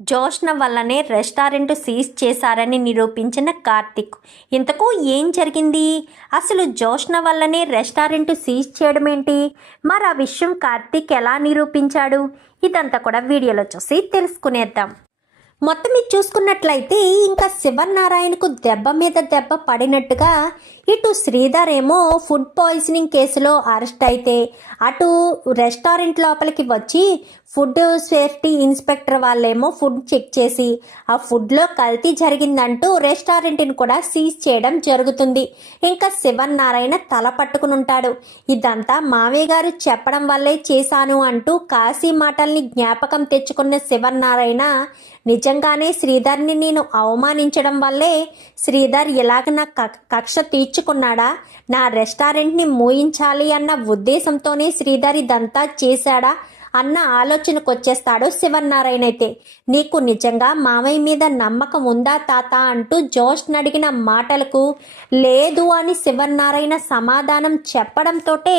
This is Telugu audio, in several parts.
జోష్న వల్లనే రెస్టారెంట్ సీజ్ చేశారని నిరూపించిన కార్తిక్. ఇంతకు ఏం జరిగింది? అసలు జోష్న వల్లనే రెస్టారెంట్ సీజ్ చేయడం ఏంటి మరి ఆ విషయం కార్తిక్ ఎలా నిరూపించాడు? ఇదంతా కూడా వీడియోలో చూసి తెలుసుకునేద్దాం. మొత్తం ఇది చూసుకున్నట్లయితే ఇంకా శివనారాయణకు దెబ్బ మీద దెబ్బ పడినట్టుగా ఇటు శ్రీధర్ ఏమో ఫుడ్ పాయిజనింగ్ కేసులో అరెస్ట్ అయితే అటు రెస్టారెంట్ లోపలికి వచ్చి ఫుడ్ సేఫ్టీ ఇన్స్పెక్టర్ వాళ్ళేమో ఫుడ్ చెక్ చేసి ఆ ఫుడ్లో కల్తీ జరిగిందంటూ రెస్టారెంట్ని కూడా సీజ్ చేయడం జరుగుతుంది. ఇంకా శివనారాయణ తల పట్టుకుని ఉంటాడు. ఇదంతా మావయ్య గారు చెప్పడం వల్లే చేశాను అంటూ కాశీ మాటల్ని జ్ఞాపకం తెచ్చుకున్న శివనారాయణ నిజంగానే శ్రీధర్ని నేను అవమానించడం వల్లే శ్రీధర్ ఇలాగ నా క- కక్ష తీర్చుకున్నాడా నా రెస్టారెంట్ని మూయించాలి అన్న ఉద్దేశంతోనే శ్రీధర్ ఇదంతా చేశాడా? అన్న ఆలోచనకు వచ్చేస్తాడు శివనారాయణ అయితే. నీకు నిజంగా మామయ్య మీద నమ్మకం ఉందా తాత అంటూ జోష్ అడిగిన మాటలకు లేదు అని శివన్నారాయణ సమాధానం చెప్పడంతోటే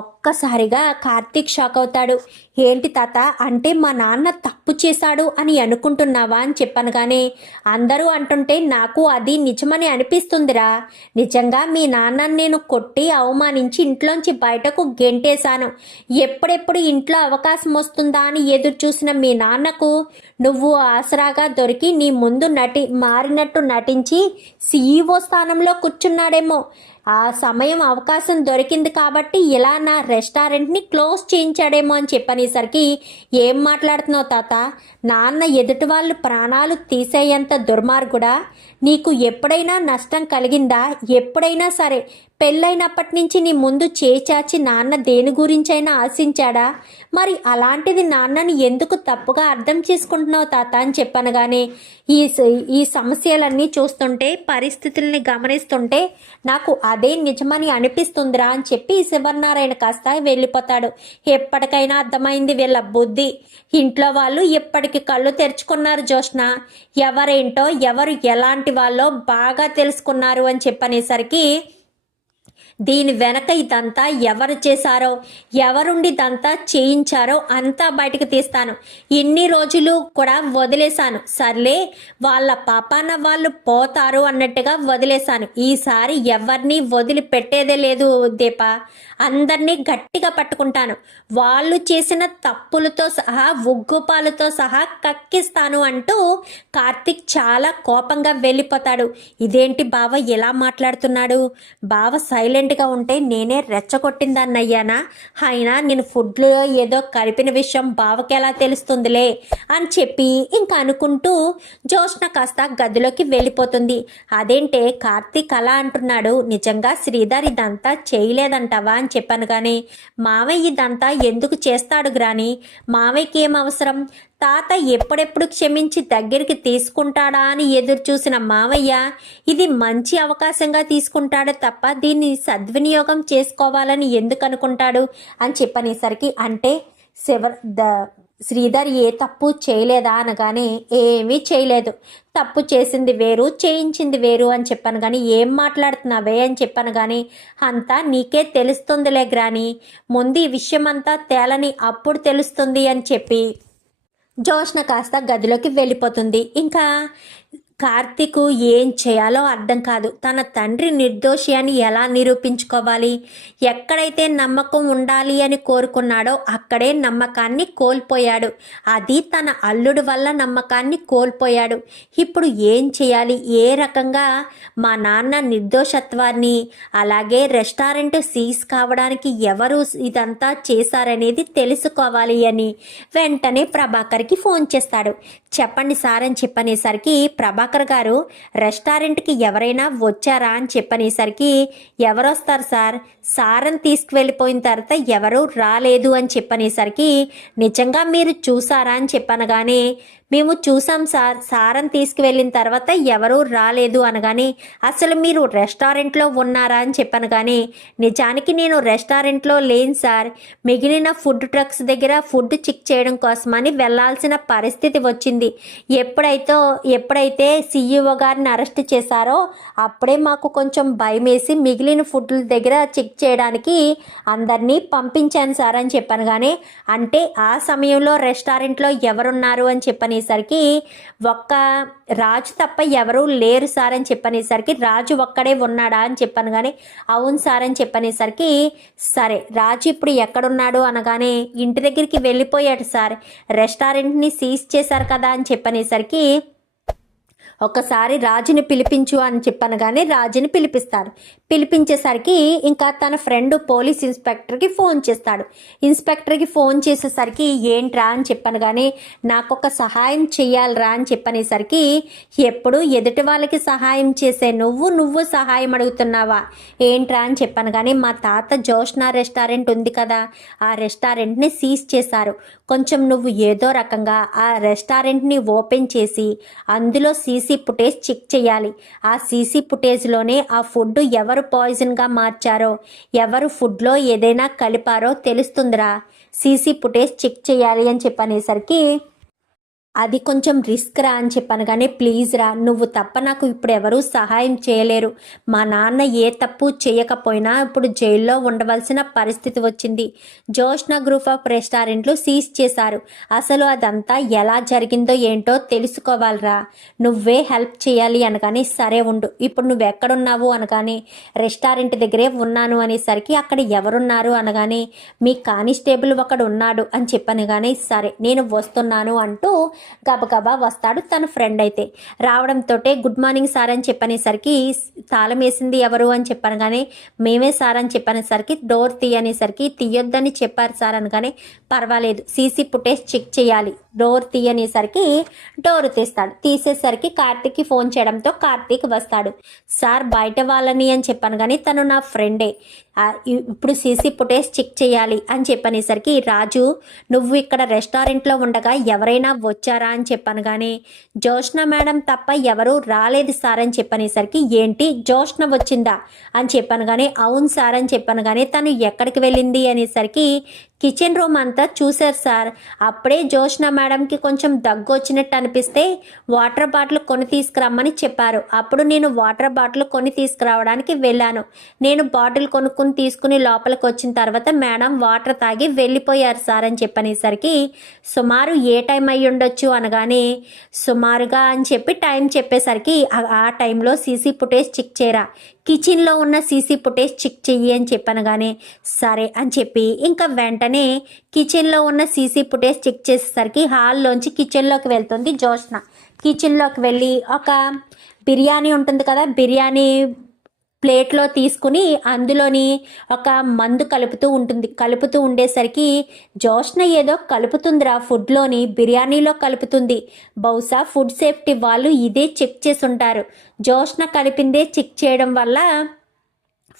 ఒక్కసారిగా కార్తీక్ షాక్ అవుతాడు. ఏంటి తాత? అంటే మా నాన్న తప్పు చేశాడు అని అనుకుంటున్నావా అని చెప్పాను కానీ అందరూ అంటుంటే నాకు అది నిజమని అనిపిస్తుందిరా. నిజంగా మీ నాన్నని నేను కొట్టి అవమానించి ఇంట్లోంచి బయటకు గెంటేశాను. ఎప్పుడెప్పుడు ఇంట్లో అవకాశం వస్తుందా అని ఎదురు చూసిన మీ నాన్నకు నువ్వు ఆసరాగా దొరికి నీ ముందు నటి మారినట్టు నటించి సీఈఓ స్థానంలో కూర్చున్నాడేమో. ఆ సమయం అవకాశం దొరికింది కాబట్టి ఇలా నా రెస్టారెంట్ని క్లోజ్ చేయించాడేమో అని చెప్పనేసరికి ఏం మాట్లాడుతున్నావు తాత? నాన్న ఎదుటి వాళ్ళు ప్రాణాలు తీసేయంత దుర్మార్గుడా? నీకు ఎప్పుడైనా నష్టం కలిగిందా? ఎప్పుడైనా సరే పెళ్ళైనప్పటి నుంచి నీ ముందు చేచాచి నాన్న దేని గురించైనా ఆశించాడా? మరి అలాంటిది నాన్నని ఎందుకు తప్పుగా అర్థం చేసుకుంటున్నావు తాత అని చెప్పాను కానీ ఈ స- ఈ సమస్యలన్నీ చూస్తుంటే పరిస్థితుల్ని గమనిస్తుంటే నాకు అదే నిజమని అనిపిస్తుందిరా అని చెప్పి శివనారాయణ కాస్త వెళ్ళిపోతాడు. ఎప్పటికైనా అర్థమైంది వీళ్ళ బుద్ధి. ఇంట్లో వాళ్ళు ఎప్పటికి కళ్ళు తెరుచుకున్నారు జోష్న ఎవరేంటో ఎవరు ఎలాంటి వాళ్ళో బాగా తెలుసుకున్నారు అని చెప్పనేసరికి దీని వెనక ఇదంతా ఎవరు చేశారో ఎవరుండి ఇదంతా చేయించారో అంతా బయటకు తీస్తాను. ఇన్ని రోజులు కూడా వదిలేశాను. సర్లే వాళ్ళ పాపాన వాళ్ళు పోతారు అన్నట్టుగా వదిలేశాను. ఈసారి ఎవరిని వదిలిపెట్టేదే లేదు దీప. అందరినీ గట్టిగా పట్టుకుంటాను. వాళ్ళు చేసిన తప్పులతో సహా ఉగ్గుపాలతో సహా కక్కిస్తాను అంటూ కార్తిక్ చాలా కోపంగా వెళ్ళిపోతాడు. ఇదేంటి బావ ఎలా మాట్లాడుతున్నాడు? బావ సైలెంట్గా ఉంటే నేనే రెచ్చగొట్టిందన్నయ్యానా? అయినా నేను ఫుడ్లో ఏదో కలిపిన విషయం బావకి ఎలా తెలుస్తుందిలే? అని చెప్పి ఇంకా అనుకుంటూ జోష్న కాస్త గదిలోకి వెళ్ళిపోతుంది. అదేంటే కార్తీక్ అలా అంటున్నాడు. నిజంగా శ్రీధర్ ఇదంతా చేయలేదంటావా అని చెప్పాను కానీ మావయ్య ఇదంతా ఎందుకు చేస్తాడు గ్రాని? మావయ్యకి ఏం అవసరం? తాత ఎప్పుడెప్పుడు క్షమించి దగ్గరికి తీసుకుంటాడా అని ఎదురు చూసిన మావయ్య ఇది మంచి అవకాశంగా తీసుకుంటాడు తప్ప దీన్ని సద్వినియోగం చేసుకోవాలని ఎందుకు అనుకుంటాడు అని చెప్పనేసరికి అంటే శివ ద శ్రీధర్ ఏ తప్పు చేయలేదా? అనగానే ఏమీ చేయలేదు. తప్పు చేసింది వేరు చేయించింది వేరు అని చెప్పాను కానీ ఏం మాట్లాడుతున్నావే? అని చెప్పాను కానీ అంతా నీకే తెలుస్తుందిలే గ్రాని. ముందు ఈ విషయం అంతా తేలని అప్పుడు తెలుస్తుంది అని చెప్పి జోష్న కాస్త గదిలోకి వెళ్ళిపోతుంది. ఇంకా కార్తీకు ఏం చేయాలో అర్థం కాదు. తన తండ్రి నిర్దోషి అని ఎలా నిరూపించుకోవాలి? ఎక్కడైతే నమ్మకం ఉండాలి అని కోరుకున్నాడో అక్కడే నమ్మకాన్ని కోల్పోయాడు. అది తన అల్లుడు వల్ల నమ్మకాన్ని కోల్పోయాడు. ఇప్పుడు ఏం చేయాలి? ఏ రకంగా మా నాన్న నిర్దోషత్వాన్ని అలాగే రెస్టారెంట్ సీజ్ కావడానికి ఎవరు ఇదంతా చేశారనేది తెలుసుకోవాలి అని వెంటనే ప్రభాకర్కి ఫోన్ చేస్తాడు. చెప్పండి సార్ అని చెప్పనేసరికి ప్రభాకర్ గారు రెస్టారెంట్కి ఎవరైనా వచ్చారా? అని చెప్పనేసరికి ఎవరొస్తారు సార్? సారని తీసుకువెళ్ళిపోయిన తర్వాత ఎవరూ రాలేదు అని చెప్పనేసరికి నిజంగా మీరు చూసారా? అని చెప్పనగానే మేము చూసాం సార్. సారని తీసుకువెళ్ళిన తర్వాత ఎవరూ రాలేదు అనగానే అసలు మీరు రెస్టారెంట్లో ఉన్నారా? అని చెప్పాను కానీ నిజానికి నేను రెస్టారెంట్లో లేను సార్. మిగిలిన ఫుడ్ ట్రక్స్ దగ్గర ఫుడ్ చెక్ చేయడం కోసమని వెళ్ళాల్సిన పరిస్థితి వచ్చింది. ఎప్పుడైతే ఎప్పుడైతే సీఈఓ గారిని అరెస్ట్ చేశారో అప్పుడే మాకు కొంచెం భయం వేసి మిగిలిన ఫుడ్ల దగ్గర చెక్ చేయడానికి అందరినీ పంపించాను సార్ అని చెప్పాను కానీ అంటే ఆ సమయంలో రెస్టారెంట్లో ఎవరున్నారు అని చెప్పని చెప్పనేసరికి ఒక్క రాజు తప్ప ఎవరూ లేరు సార్ అని చెప్పనేసరికి రాజు ఒక్కడే ఉన్నాడా అని చెప్పాను కానీ అవును సార్ అని చెప్పనేసరికి సరే రాజు ఇప్పుడు ఎక్కడున్నాడు అనగానే ఇంటి దగ్గరికి వెళ్ళిపోయాడు సార్. రెస్టారెంట్ని సీజ్ చేశారు కదా అని చెప్పనేసరికి ఒకసారి రాజుని పిలిపించు అని చెప్పనగానే రాజుని పిలిపిస్తారు. పిలిపించేసరికి ఇంకా తన ఫ్రెండ్ పోలీస్ ఇన్స్పెక్టర్కి ఫోన్ చేస్తాడు. ఇన్స్పెక్టర్కి ఫోన్ చేసేసరికి ఏంట్రా అని చెప్పనగానే నాకు ఒక సహాయం చెయ్యాలిరా అని చెప్పనేసరికి ఎప్పుడు ఎదుటి వాళ్ళకి సహాయం చేసే నువ్వు నువ్వు సహాయం అడుగుతున్నావా? ఏంట్రా అని చెప్పాను కానీ మా తాత జోష్నా రెస్టారెంట్ ఉంది కదా ఆ రెస్టారెంట్ని సీజ్ చేశారు. కొంచెం నువ్వు ఏదో రకంగా ఆ రెస్టారెంట్ని ఓపెన్ చేసి అందులో సీసీ సీసీ ఫుటేజ్ చెక్ చేయాలి. ఆ సీసీ ఫుటేజ్లోనే ఆ ఫుడ్ ఎవరు పాయిజన్గా మార్చారో ఎవరు ఫుడ్లో ఏదైనా కలిపారో తెలుస్తుందిరా. సీసీ ఫుటేజ్ చెక్ చేయాలి అని చెప్పనేసరికి అది కొంచెం రిస్క్ రా అని చెప్పాను కానీ ప్లీజ్ రా నువ్వు తప్ప నాకు ఇప్పుడు ఎవరూ సహాయం చేయలేరు. మా నాన్న ఏ తప్పు చేయకపోయినా ఇప్పుడు జైల్లో ఉండవలసిన పరిస్థితి వచ్చింది. జోష్న గ్రూప్ ఆఫ్ రెస్టారెంట్లు సీజ్ చేశారు. అసలు అదంతా ఎలా జరిగిందో ఏంటో తెలుసుకోవాలిరా. నువ్వే హెల్ప్ చేయాలి అనగానే సరే ఉండు. ఇప్పుడు నువ్వు ఎక్కడున్నావు అనగానే రెస్టారెంట్ దగ్గరే ఉన్నాను అనేసరికి అక్కడ ఎవరున్నారు అనగానే మీ కానిస్టేబుల్ ఒకడు ఉన్నాడు అని చెప్పాను కానీ సరే నేను వస్తున్నాను అంటూ గబగబా వస్తాడు తన ఫ్రెండ్ అయితే. రావడంతో గుడ్ మార్నింగ్ సార్ అని చెప్పనేసరికి తాళం వేసింది ఎవరు? అని చెప్పాను కానీ మేమే సార్ అని చెప్పనేసరికి డోర్ తీయనేసరికి తీయొద్దని చెప్పారు సార్ అనగానే పర్వాలేదు సీసీ ఫుటేజ్ చెక్ చేయాలి. డోర్ తీయనేసరికి డోర్ తీస్తాడు. తీసేసరికి కార్తీక్కి ఫోన్ చేయడంతో కార్తీక్ వస్తాడు. సార్ బయట వాళ్ళని అని చెప్పాను కానీ తను నా ఫ్రెండే ఇప్పుడు సీసీ ఫుటేజ్ చెక్ చేయాలి అని చెప్పనేసరికి రాజు నువ్వు ఇక్కడ రెస్టారెంట్లో ఉండగా ఎవరైనా వచ్చా అని చెప్పాను కానీ జోష్న మేడం తప్ప ఎవరూ రాలేదు సార్ అని చెప్పనేసరికి ఏంటి జోష్న వచ్చిందా? అని చెప్పాను కానీ అవును సార్ అని చెప్పాను కానీ తను ఎక్కడికి వెళ్ళింది? అనేసరికి కిచెన్ రూమ్ అంతా చూశారు సార్. అప్పుడే జోష్న మేడంకి కొంచెం దగ్గు వచ్చినట్టు అనిపిస్తే వాటర్ బాటిల్ కొని తీసుకురమ్మని చెప్పారు. అప్పుడు నేను వాటర్ బాటిల్ కొని తీసుకురావడానికి వెళ్ళాను. నేను బాటిల్ కొనుక్కుని తీసుకుని లోపలికి వచ్చిన తర్వాత మేడం వాటర్ తాగి వెళ్ళిపోయారు సార్ అని చెప్పనేసరికి సుమారు ఏ టైం అయ్యి ఉండొచ్చు అనగానే సుమారుగా అని చెప్పి టైం చెప్పేసరికి ఆ- ఆ టైంలో సీసీ ఫుటేజ్ చెక్ చేయరా. కిచెన్లో ఉన్న సీసీ ఫుటేజ్ చెక్ చెయ్యి అని చెప్పనగానే సరే అని చెప్పి ఇంకా వెంటనే కిచెన్లో ఉన్న సీసీ ఫుటేజ్ చెక్ చేసేసరికి హాల్లోంచి కిచెన్లోకి వెళ్తుంది జోష్న. కిచెన్లోకి వెళ్ళి ఒక బిర్యానీ ఉంటుంది కదా బిర్యానీ ప్లేట్లో తీసుకుని అందులోని ఒక మందు కలుపుతూ ఉంటుంది. కలుపుతూ ఉండేసరికి జోష్న ఏదో కలుపుతుందిరా ఫుడ్లోని బిర్యానీలో కలుపుతుంది. బహుశా ఫుడ్ సేఫ్టీ వాళ్ళు ఇదే చెక్ చేసి ఉంటారు జోష్న కలిపిందే చెక్ చేయడం వల్ల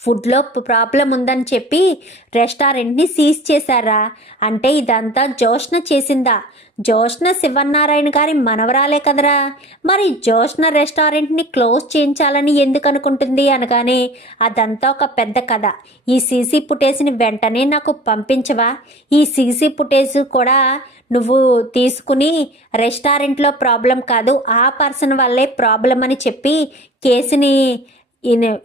ఫుడ్లో ప్రాబ్లం ఉందని చెప్పి రెస్టారెంట్ని సీజ్ చేశారా? అంటే ఇదంతా జోష్న చేసిందా? జోష్న శివనారాయణ గారి మనవరాలే కదరా. మరి జోష్న రెస్టారెంట్ని క్లోజ్ చేయించాలని ఎందుకు అనుకుంటుంది అనగానే అదంతా ఒక పెద్ద కథ. ఈ సీసీ ఫుటేజ్ని వెంటనే నాకు పంపించవా? ఈ సీసీ ఫుటేజ్ కూడా నువ్వు తీసుకుని రెస్టారెంట్లో ప్రాబ్లం కాదు ఆ పర్సన్ వల్లే ప్రాబ్లం అని చెప్పి కేసుని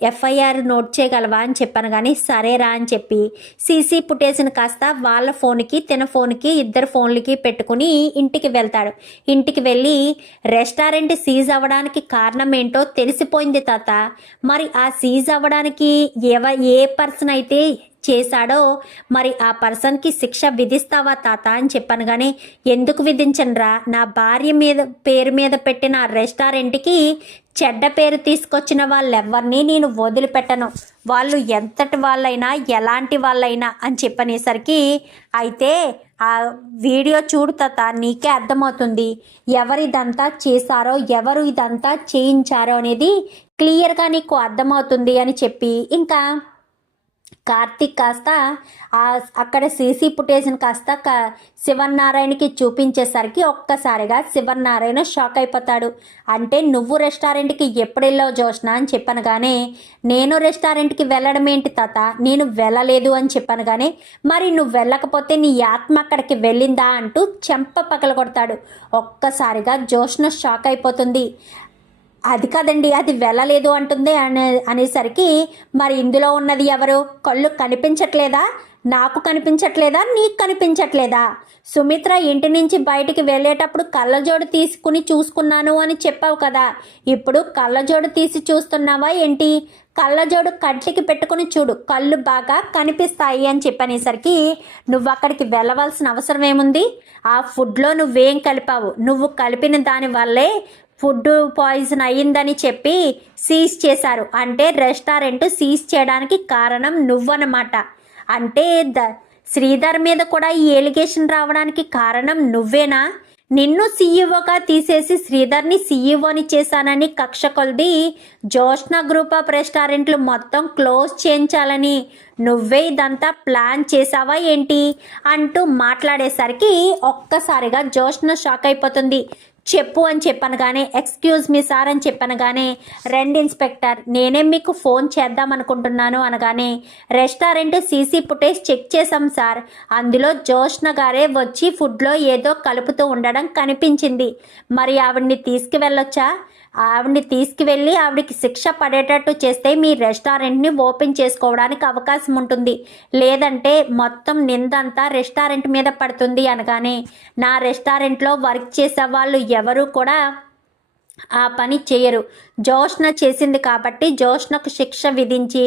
ఎఫ్ఐఆర్ నోట్ చేయగలవా అని చెప్పాను కానీ సరేరా అని చెప్పి సీసీ ఫుటేజ్ని కాస్త వాళ్ళ ఫోన్కి తిన ఫోన్కి ఇద్దరు ఫోన్లకి పెట్టుకుని ఇంటికి వెళ్తాడు. ఇంటికి వెళ్ళి రెస్టారెంట్ సీజ్ అవ్వడానికి కారణం ఏంటో తెలిసిపోయింది తాత. మరి ఆ సీజ్ అవ్వడానికి ఎవ ఏ పర్సన్ అయితే చేశాడో మరి ఆ పర్సన్కి శిక్ష విధిస్తావా తాత అని చెప్పాను కానీ ఎందుకు విధించనరా? నా భార్య మీద పేరు మీద పెట్టిన రెస్టారెంట్కి చెడ్డ పేరు తీసుకొచ్చిన వాళ్ళెవ్వరినీ నేను వదిలిపెట్టను. వాళ్ళు ఎంతటి వాళ్ళైనా ఎలాంటి వాళ్ళైనా అని చెప్పనేసరికి అయితే ఆ వీడియో చూడు తాత నీకే అర్థమవుతుంది. ఎవరు ఇదంతా చేశారో ఎవరు ఇదంతా చేయించారో అనేది క్లియర్గా నీకు అర్థమవుతుంది అని చెప్పి. ఇంకా కార్తీక్ కాస్త ఆ అక్కడ సీసీ ఫుటేజ్ని కాస్త క శివన్నారాయణకి చూపించేసరికి ఒక్కసారిగా శివన్నారాయణ షాక్ అయిపోతాడు. అంటే నువ్వు రెస్టారెంట్కి ఎప్పుడు వెళ్ళావు జోష్న అని చెప్పాను కానీ నేను రెస్టారెంట్కి వెళ్ళడం ఏంటి తాత? నేను వెళ్ళలేదు అని చెప్పాను కానీ మరి నువ్వు వెళ్ళకపోతే నీ ఆత్మ అక్కడికి వెళ్ళిందా అంటూ చెంప పగలగొడతాడు. ఒక్కసారిగా జోష్న షాక్ అయిపోతుంది. అది కాదండి అది వెళ్ళలేదు అంటుంది అనే అనేసరికి మరి ఇందులో ఉన్నది ఎవరు? కళ్ళు కనిపించట్లేదా? నాకు కనిపించట్లేదా? నీకు కనిపించట్లేదా? సుమిత్ర ఇంటి నుంచి బయటికి వెళ్ళేటప్పుడు కళ్ళజోడు తీసుకుని చూసుకున్నాను అని చెప్పావు కదా. ఇప్పుడు కళ్ళజోడు తీసి చూస్తున్నావా ఏంటి? కళ్ళజోడు కంటికి పెట్టుకుని చూడు కళ్ళు బాగా కనిపిస్తాయి అని చెప్పనేసరికి నువ్వు అక్కడికి వెళ్ళవలసిన అవసరం ఏముంది? ఆ ఫుడ్లో నువ్వేం కలిపావు? నువ్వు కలిపిన దాని వల్లే ఫుడ్ పాయిజన్ అయ్యిందని చెప్పి సీజ్ చేశారు. అంటే రెస్టారెంట్ సీజ్ చేయడానికి కారణం నువ్వన్నమాట. అంటే ద శ్రీధర్ మీద కూడా ఈ ఎలిగేషన్ రావడానికి కారణం నువ్వేనా? నిన్ను సీఈఓగా తీసేసి శ్రీధర్ని సీఈఓని చేశానని కక్ష కొలిది జోష్ణ గ్రూప్ ఆఫ్ రెస్టారెంట్లు మొత్తం క్లోజ్ చేయించాలని. నువ్వే ఇదంతా ప్లాన్ చేసావా ఏంటి? అంటూ మాట్లాడేసరికి ఒక్కసారిగా జోష్ణ షాక్ అయిపోతుంది. చెప్పు అని చెప్పనగానే ఎక్స్క్యూజ్ మీ సార్ అని చెప్పనగానే రెండు ఇన్స్పెక్టర్ నేనే మీకు ఫోన్ చేద్దాం అనుకుంటున్నాను అనగానే రెస్టారెంట్ సీసీ ఫుటేజ్ చెక్ చేశాం సార్ అందులో జోష్న గారే వచ్చి ఫుడ్లో ఏదో కలుపుతూ ఉండడం కనిపించింది. మరి ఆవిడ్ని తీసుకువెళ్ళొచ్చా? ఆవిడని తీసుకువెళ్ళి ఆవిడకి శిక్ష పడేటట్టు చేస్తే మీ రెస్టారెంట్ని ఓపెన్ చేసుకోవడానికి అవకాశం ఉంటుంది. లేదంటే మొత్తం నిందంతా రెస్టారెంట్ మీద పడుతుంది అనగానే నా రెస్టారెంట్లో వర్క్ చేసే వాళ్ళు ఎవరు కూడా ఆ పని చేయరు. జోష్న చేసింది కాబట్టి జోష్నకు శిక్ష విధించి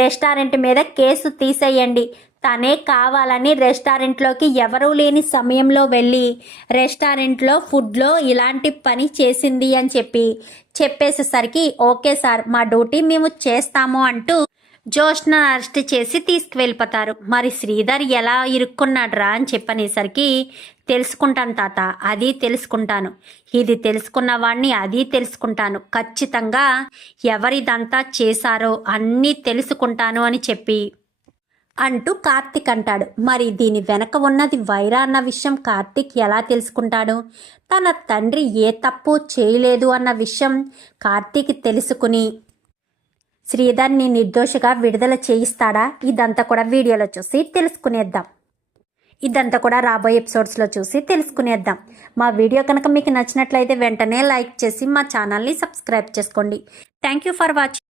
రెస్టారెంట్ మీద కేసు తీసేయండి. తనే కావాలని రెస్టారెంట్లోకి ఎవరూ లేని సమయంలో వెళ్ళి రెస్టారెంట్లో ఫుడ్లో ఇలాంటి పని చేసింది అని చెప్పి చెప్పేసేసరికి ఓకే సార్ మా డ్యూటీ మేము చేస్తాము అంటూ జోష్న అరెస్ట్ చేసి తీసుకువెళ్ళిపోతారు. మరి శ్రీధర్ ఎలా ఇరుక్కున్నాడ్రా అని చెప్పనేసరికి తెలుసుకుంటాను తాత అది తెలుసుకుంటాను. ఇది తెలుసుకున్న వాడిని అది తెలుసుకుంటాను. ఖచ్చితంగా ఎవరిదంతా చేశారో అన్నీ తెలుసుకుంటాను అని చెప్పి అంటూ కార్తిక్ అంటాడు. మరి దీని వెనక ఉన్నది వైరా అన్న విషయం కార్తిక్ ఎలా తెలుసుకుంటాడు? తన తండ్రి ఏ తప్పు చేయలేదు అన్న విషయం కార్తీక్ తెలుసుకుని శ్రీధర్ని నిర్దోషిగా విడుదల చేయిస్తాడా? ఇదంతా కూడా వీడియోలో చూసి తెలుసుకునేద్దాం. ఇదంతా కూడా రాబోయే ఎపిసోడ్స్లో చూసి తెలుసుకునేద్దాం. మా వీడియో కనుక మీకు నచ్చినట్లయితే వెంటనే లైక్ చేసి మా ఛానల్ని సబ్స్క్రైబ్ చేసుకోండి. Thank you for watching